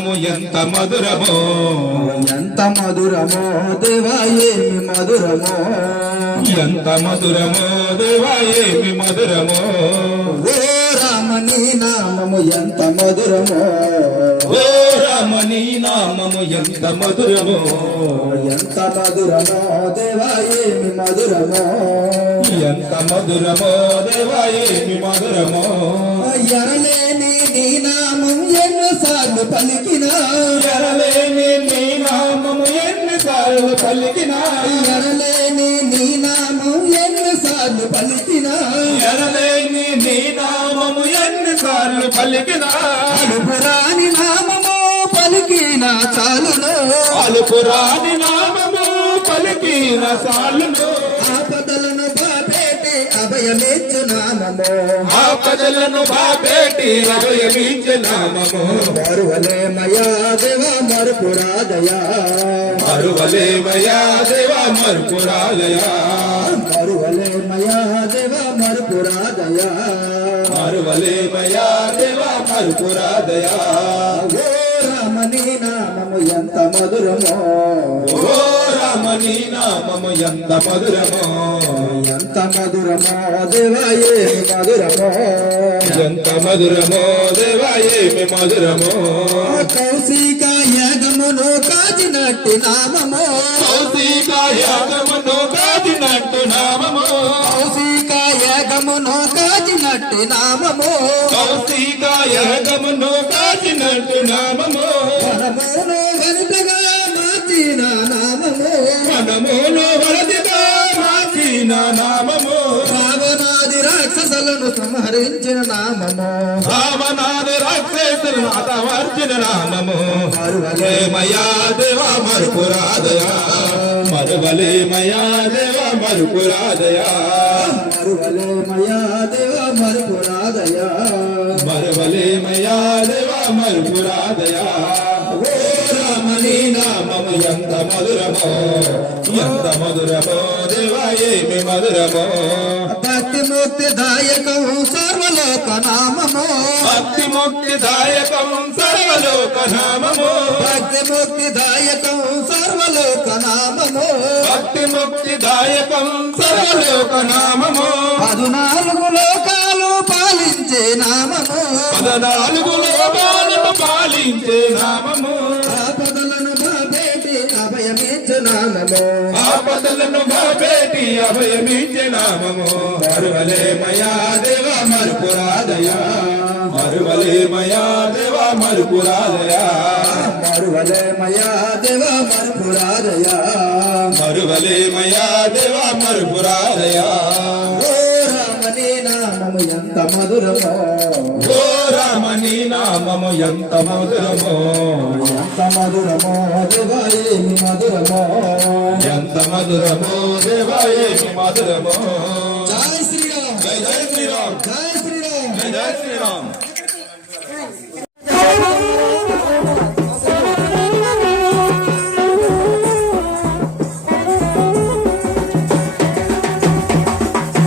నామము ఎంత మధురమో ఎంత మధురమో దేవా ఏమి మధురమో ఎంత మధురమో దేవా ఏమి మధురమో ఓ రామ నీ నామము ఎంత మధురమో ఓ రామ నీ నామము ఎంత మధురమో ఎంత మధురమో దేవా ఏమి మధురమో ఎంత మధురమో దేవా ఏమి మధురమో ఎరలేని నీ నామం ఎన్నోసార్లు పలికినా ఎరలేని నీ నామము ఎన్నిసార్లు పలికినా ఎరలేని నీ నామం ఎన్నోసార్లు పలికినా ఎరలేని నీ నామము ఎన్నిసార్లు పలికినా అలుపురాని నామము పలికిన చాలును అలుపురాని నామము పలికిన చాలును ఆపదలను బాపేటి అభయమిచ్చు నామము ఆపదలను బాపేటి అభయమిచ్చు నామము మరువలే మయా దేవ మరుపురాదయా మరువలే మయా దేవ మరుపురాలయా మరువలే మయా దేవ మరుపురాదయా మరువలే మయా దేవ మరుపురాదయా ఓ రామ నీ నామము ఎంత మధురమో ఓ రామ నీ నామము ఎంత మధురమో ఎంత మధురమో దేవా ఏమి మధురమో ఎంత మధురమో దేవా ఏమి మధురమో కౌశిక యాగమును కాచినట్టి నామము కౌశిక యాగమును కాచినట్టు నామము కౌశిక యాగమును కాచినట్టి నామము కౌశిక యాగమును కాచినట్టు నామము మనమును వనితగా మార్చిన నామము మనమును వరదిగా మార్చిన నామము రావణాది రాక్షసులను సంహరించిన నామము రావణాది రాక్షసులను హతమార్చిన నామము మరువలే మయా దేవ మరుపురాదయా మరువలే మయా దేవ మరుపురాదయా మరువలే మయా దేవ మరుపురాదయా మరువలే మయా దేవ మరుపురాదయా ఓ రామ నీ నామము ఎంత మధురమో ఎంత మధురమో దేవా ఏమి మధురమో భక్తి ముక్తి దాయకం సర్వలోక నామము భక్తి ముక్తి దాయకం సర్వలోక నామము భక్తి ముక్తి దాయకం సర్వలోక నామము భక్తి ముక్తి దాయకం సర్వలోక నామము 14 లోకాలు పాలించే నామము 14 లోకాలను పాలించే నామము ఆపదలను బాపేటి అభయమిచ్చు నామము ఆపదలను బాపేటి అభయమిచ్చే నామము మరువలే మయా దేవ మరుపురాదయా మరువలే మయా దేవ మరుపురాదయా మరువలే మయా దేవ మరుపురాదయా మరువలే మయా దేవ మరుపురాదయా ఓ రామ నీ నామము ఎంత మధురమో ఓ రామ నీ నామము ఎంత మధురమో ఎంత మధురమో దేవా ఏమి మధురమో ఎంత మధురమో దేవా ఏమి మధురమో జై శ్రీరామ్ జై జై శ్రీరామ్ జై శ్రీరామ్ జై జై శ్రీరామ్